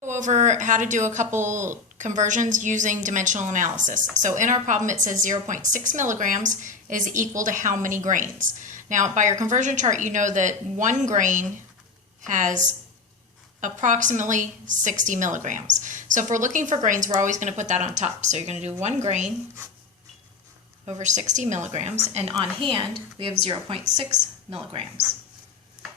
Go over how to do a couple conversions using dimensional analysis. So in our problem it says 0.6 milligrams is equal to how many grains? Now by your conversion chart you know that 1 grain has approximately 60 milligrams. So if we're looking for grains, we're always going to put that on top. So you're going to do 1 grain over 60 milligrams, and on hand we have 0.6 milligrams.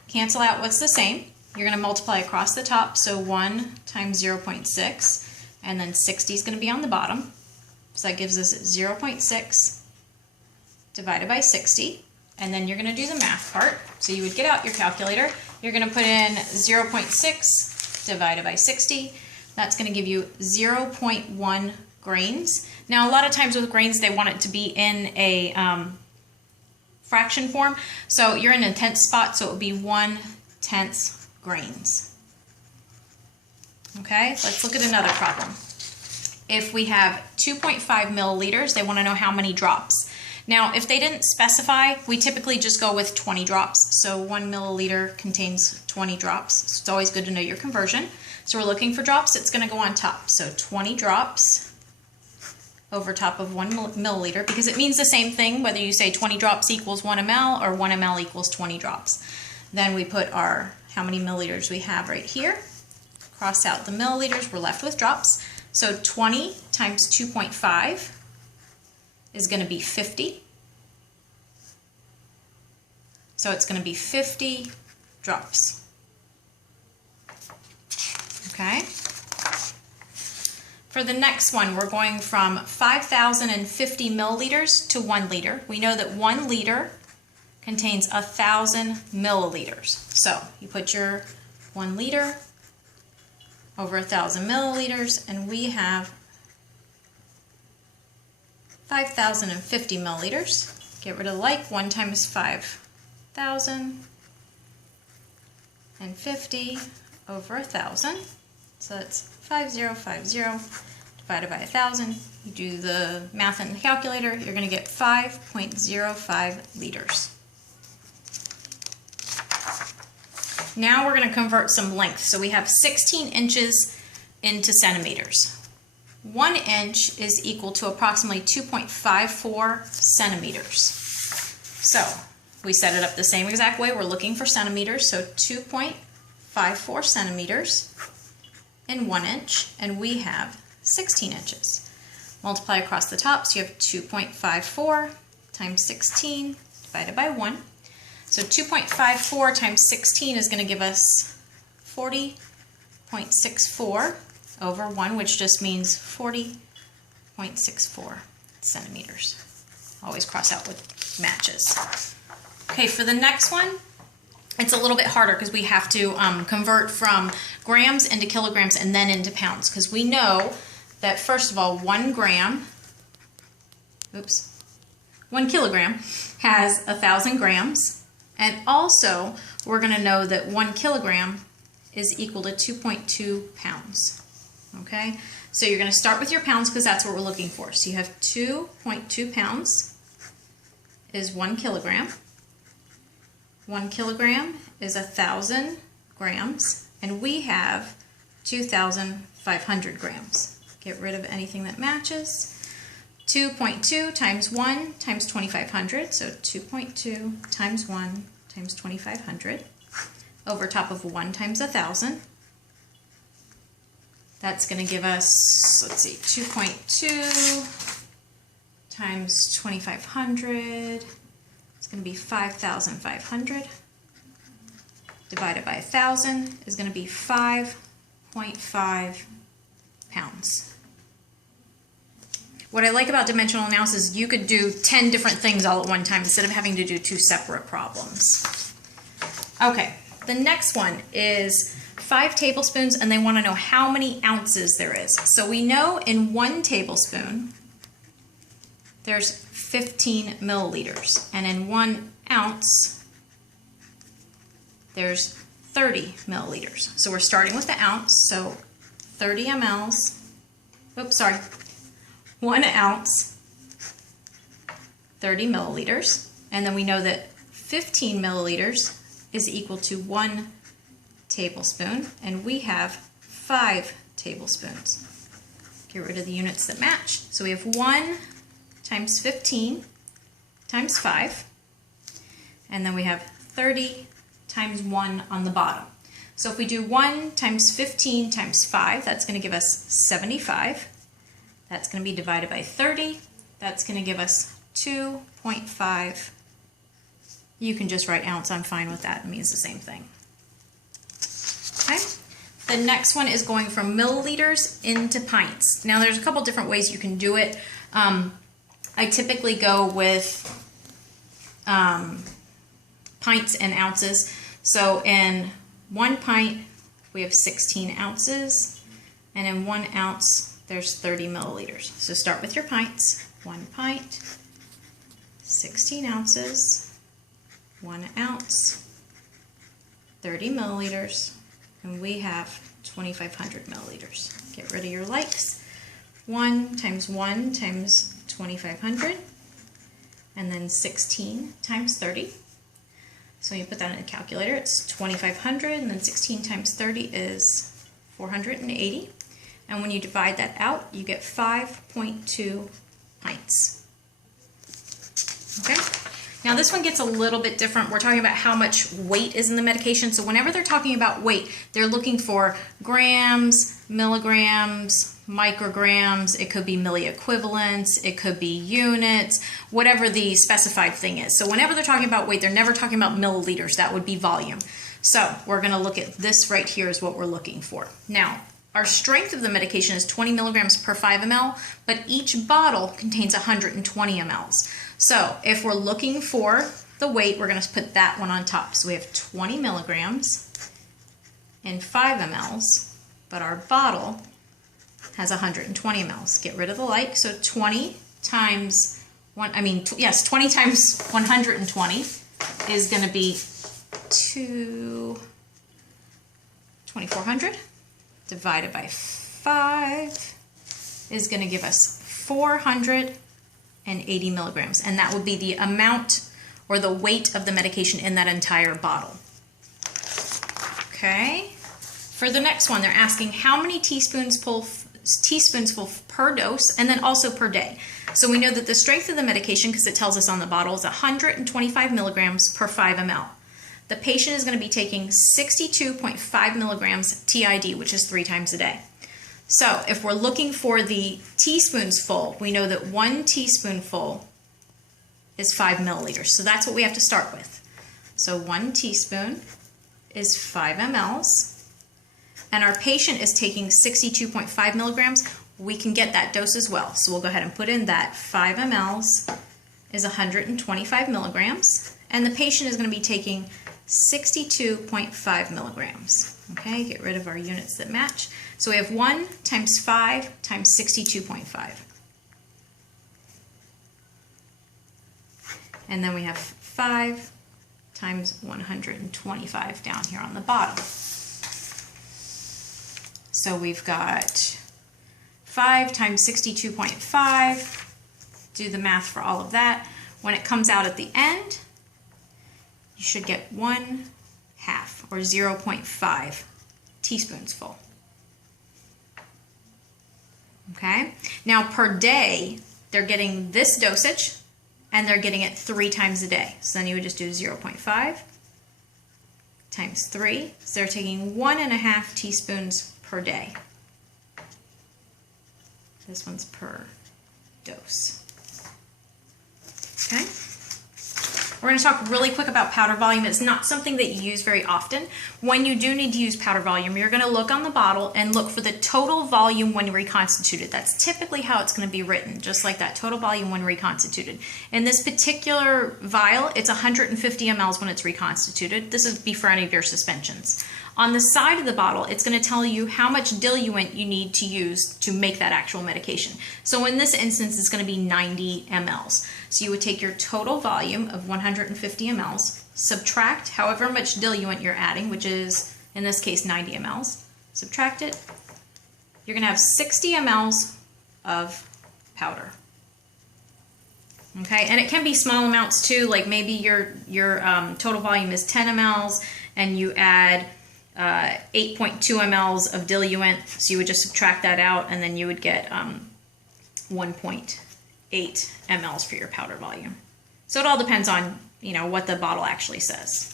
Cancel out what's the same. You're going to multiply across the top, so 1 times 0.6, and then 60 is going to be on the bottom. So that gives us 0.6 divided by 60, and then you're going to do the math part. So you would get out your calculator. You're going to put in 0.6 divided by 60. That's going to give you 0.1 grains. Now a lot of times with grains they want it to be in a fraction form. So you're in a tenth spot, so it would be 1/10 grains. Okay, let's look at another problem. If we have 2.5 milliliters, they want to know how many drops. Now, if they didn't specify, we typically just go with 20 drops. So 1 milliliter contains 20 drops. So it's always good to know your conversion. So we're looking for drops, it's going to go on top. So 20 drops over top of 1 milliliter, because it means the same thing whether you say 20 drops equals 1 ml or 1 ml equals 20 drops. Then we put our how many milliliters we have right here. Cross out the milliliters, we're left with drops. So 20 times 2.5 is going to be 50. So it's going to be 50 drops. Okay. For the next one, we're going from 5,050 milliliters to 1 liter. We know that 1 liter contains 1,000 milliliters. So you put your 1 liter over 1,000 milliliters, and we have 5,050 milliliters. Get rid of the like. 1 times 5,050 over 1,000. So that's 5050 divided by 1,000. You do the math in the calculator, you're going to get 5.05 liters. Now we're going to convert some length. So we have 16 inches into centimeters. 1 inch is equal to approximately 2.54 centimeters. So we set it up the same exact way. We're looking for centimeters, so 2.54 centimeters in 1 inch, and we have 16 inches. Multiply across the top, so you have 2.54 times 16 divided by 1. So 2.54 times 16 is going to give us 40.64 over 1, which just means 40.64 centimeters. Always cross out with matches. Okay, for the next one, it's a little bit harder because we have to convert from grams into kilograms and then into pounds, because we know that first of all 1 kilogram has 1,000 grams, and also we're going to know that 1 kilogram is equal to 2.2 pounds. Okay, so you're going to start with your pounds because that's what we're looking for. So you have 2.2 pounds is 1 kilogram. 1 kilogram is 1,000 grams, and we have 2,500 grams. Get rid of anything that matches. 2.2 times 1 times 2,500, so 2.2 times 1 times 2,500 over top of 1 times 1,000. That's going to give us, let's see, 2.2 times 2,500. It's going to be 5,500 divided by 1,000 is going to be 5.5 pounds. What I like about dimensional analysis is you could do 10 different things all at one time instead of having to do 2 separate problems. Okay, the next one is 5 tablespoons, and they want to know how many ounces there is. So we know in 1 tablespoon there's 15 milliliters, and in 1 ounce there's 30 milliliters. So we're starting with the ounce, so 30 mLs, 1 ounce, 30 milliliters, and then we know that 15 milliliters is equal to 1 tablespoon, and we have 5 tablespoons. Get rid of the units that match. So we have 1 times 15 times 5, and then we have 30 times 1 on the bottom. So if we do 1 times 15 times 5, that's going to give us 75. That's going to be divided by 30. That's going to give us 2.5. You can just write ounce. I'm fine with that. It means the same thing. Okay. The next one is going from milliliters into pints. Now there's a couple different ways you can do it. I typically go with pints and ounces. So in 1 pint we have 16 ounces, and in 1 ounce there's 30 milliliters. So start with your pints. 1 pint, 16 ounces, 1 ounce, 30 milliliters, and we have 2,500 milliliters. Get rid of your likes. 1 times 2,500, and then 16 times 30. So you put that in a calculator, it's 2,500, and then 16 times 30 is 480. And when you divide that out, you get 5.2 pints. Okay? Now this one gets a little bit different. We're talking about how much weight is in the medication. So whenever they're talking about weight, they're looking for grams, milligrams, micrograms. It could be milliequivalents. It could be units, whatever the specified thing is. So whenever they're talking about weight, they're never talking about milliliters. That would be volume. So we're going to look at this right here is what we're looking for. Now, our strength of the medication is 20 milligrams per 5 ml, but each bottle contains 120 mLs. So if we're looking for the weight, we're going to put that one on top. So we have 20 milligrams in 5 mLs, but our bottle has 120 mLs. Get rid of the like. So 20 times 20 times 120 is going to be 2,400. Divided by 5 is going to give us 480 milligrams, and that would be the amount or the weight of the medication in that entire bottle. Okay, for the next one, they're asking how many teaspoonsful per dose, and then also per day. So we know that the strength of the medication, because it tells us on the bottle, is 125 milligrams per 5 ml. The patient is going to be taking 62.5 milligrams TID, which is 3 times a day. So if we're looking for the teaspoons full, we know that 1 teaspoonful is 5 milliliters. So that's what we have to start with. So 1 teaspoon is 5 mLs, and our patient is taking 62.5 milligrams. We can get that dose as well. So we'll go ahead and put in that 5 mLs is 125 milligrams, and the patient is going to be taking 62.5 milligrams. Okay, get rid of our units that match. So we have 1 times 5 times 62.5. And then we have 5 times 125 down here on the bottom. So we've got 5 times 62.5. Do the math for all of that. When it comes out at the end, you should get 1/2 or 0.5 teaspoons full. Okay, now per day, they're getting this dosage and they're getting it 3 times a day. So then you would just do 0.5 times 3. So they're taking 1.5 teaspoons per day. This one's per dose. Okay. We're going to talk really quick about powder volume. It's not something that you use very often. When you do need to use powder volume, you're going to look on the bottle and look for the total volume when reconstituted. That's typically how it's going to be written, just like that, total volume when reconstituted. In this particular vial, it's 150 mLs when it's reconstituted. This would be for any of your suspensions. On the side of the bottle, it's going to tell you how much diluent you need to use to make that actual medication. So in this instance, it's going to be 90 mLs. So you would take your total volume of 150 mLs, subtract however much diluent you're adding, which is, in this case, 90 mLs. Subtract it. You're going to have 60 mLs of powder. Okay, and it can be small amounts too, like maybe your total volume is 10 mLs and you add 8.2 mLs of diluent, so you would just subtract that out, and then you would get 1.8 mLs for your powder volume. So it all depends on, you know, what the bottle actually says.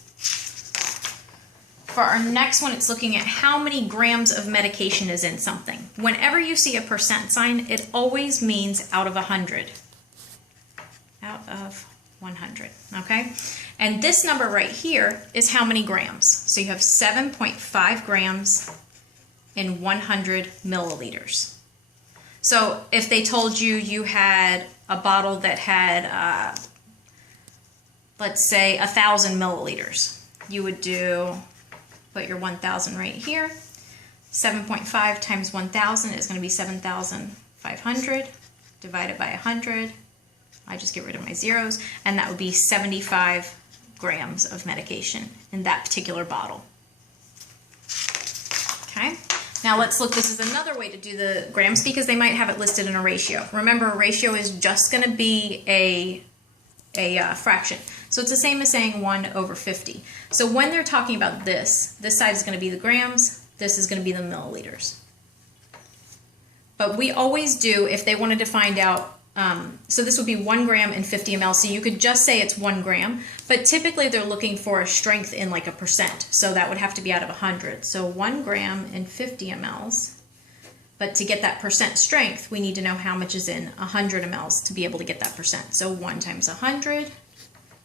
For our next one, it's looking at how many grams of medication is in something. Whenever you see a percent sign, it always means out of 100. Out of 100, okay? And this number right here is how many grams. So you have 7.5 grams in 100 milliliters. So if they told you you had a bottle that had, let's say, 1,000 milliliters, you would put your 1,000 right here. 7.5 times 1,000 is going to be 7,500 divided by 100. I just get rid of my zeros, and that would be 75 grams of medication in that particular bottle. Okay, now let's look. This is another way to do the grams because they might have it listed in a ratio. Remember, a ratio is just going to be a fraction. So it's the same as saying 1 over 50. So when they're talking about this side is going to be the grams, this is going to be the milliliters. But we always do, if they wanted to find out, so this would be 1 gram and 50 ml, so you could just say it's 1 gram, but typically they're looking for a strength in like a percent, so that would have to be out of 100. So 1 gram and 50 mLs, but to get that percent strength, we need to know how much is in 100 mLs to be able to get that percent. So 1 times 100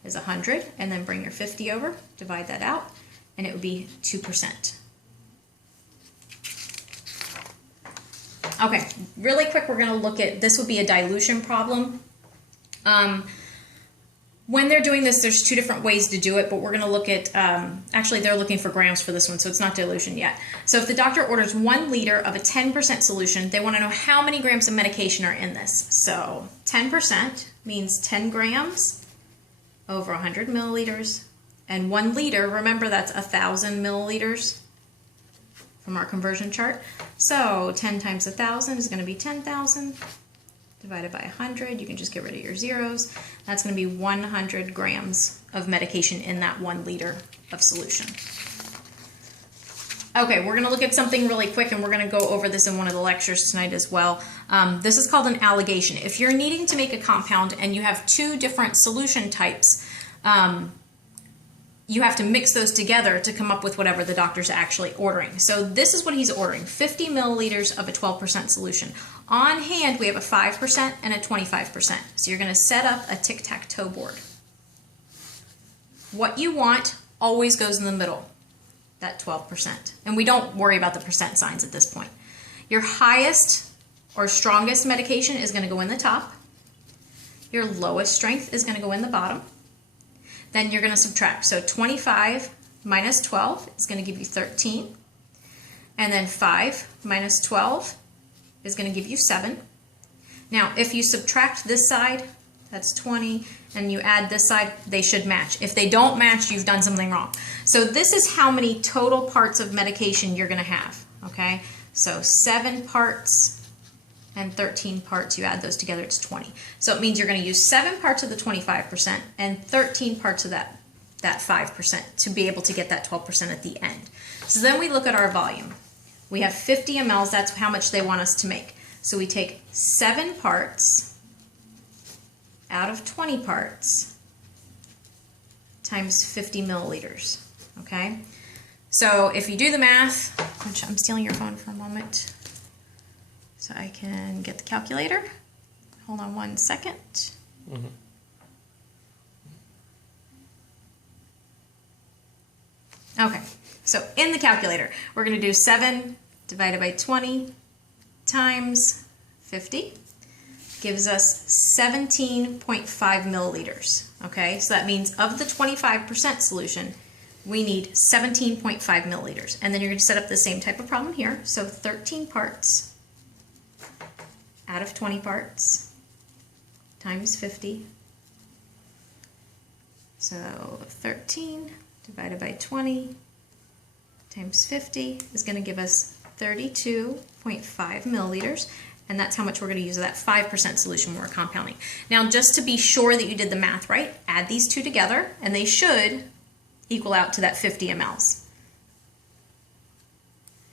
is 100, and then bring your 50 over, divide that out, and it would be 2%. Okay, really quick, we're going to look at, this would be a dilution problem. When they're doing this, there's 2 different ways to do it, but we're going to look at, actually they're looking for grams for this one, so it's not dilution yet. So if the doctor orders 1 liter of a 10% solution, they want to know how many grams of medication are in this. So 10% means 10 grams over 100 milliliters, and 1 liter, remember that's 1,000 milliliters from our conversion chart. So 10 times 1,000 is going to be 10,000 divided by 100. You can just get rid of your zeros. That's going to be 100 grams of medication in that 1 liter of solution. Okay, we're going to look at something really quick, and we're going to go over this in one of the lectures tonight as well. This is called an alligation. If you're needing to make a compound and you have 2 different solution types, you have to mix those together to come up with whatever the doctor's actually ordering. So this is what he's ordering, 50 milliliters of a 12% solution. On hand, we have a 5% and a 25%. So you're going to set up a tic-tac-toe board. What you want always goes in the middle, that 12%. And we don't worry about the percent signs at this point. Your highest or strongest medication is going to go in the top. Your lowest strength is going to go in the bottom. Then you're going to subtract. So 25 minus 12 is going to give you 13. And then 5 minus 12 is going to give you 7. Now, if you subtract this side, that's 20, and you add this side, they should match. If they don't match, you've done something wrong. So this is how many total parts of medication you're going to have, okay? So 7 parts and 13 parts, you add those together, it's 20. So it means you're going to use 7 parts of the 25% and 13 parts of that 5% to be able to get that 12% at the end. So then we look at our volume. We have 50 mLs, that's how much they want us to make. So we take 7 parts out of 20 parts times 50 milliliters, okay? So if you do the math, which I'm stealing your phone for a moment, so I can get the calculator. Hold on 1 second. Mm-hmm. Okay, so in the calculator, we're going to do 7 divided by 20 times 50. Gives us 17.5 milliliters. Okay, so that means of the 25% solution, we need 17.5 milliliters. And then you're going to set up the same type of problem here. So 13 parts out of 20 parts times 50. So 13 divided by 20 times 50 is going to give us 32.5 milliliters, and that's how much we're going to use of that 5% solution when we're compounding. Now, just to be sure that you did the math right, add these 2 together, and they should equal out to that 50 mLs.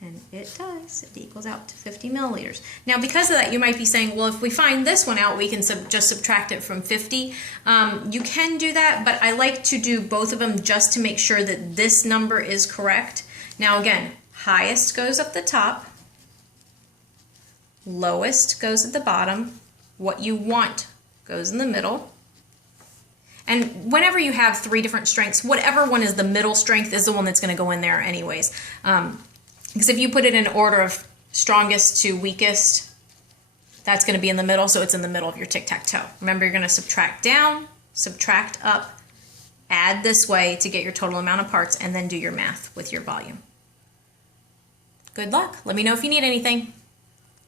And it does. It equals out to 50 milliliters. Now, because of that, you might be saying, well, if we find this one out, we can just subtract it from 50. You can do that, but I like to do both of them just to make sure that this number is correct. Now, again, highest goes up the top, lowest goes at the bottom, what you want goes in the middle. And whenever you have 3 different strengths, whatever one is the middle strength is the one that's going to go in there anyways. Because if you put it in order of strongest to weakest, that's going to be in the middle, so it's in the middle of your tic-tac-toe. Remember, you're going to subtract down, subtract up, add this way to get your total amount of parts, and then do your math with your volume. Good luck. Let me know if you need anything.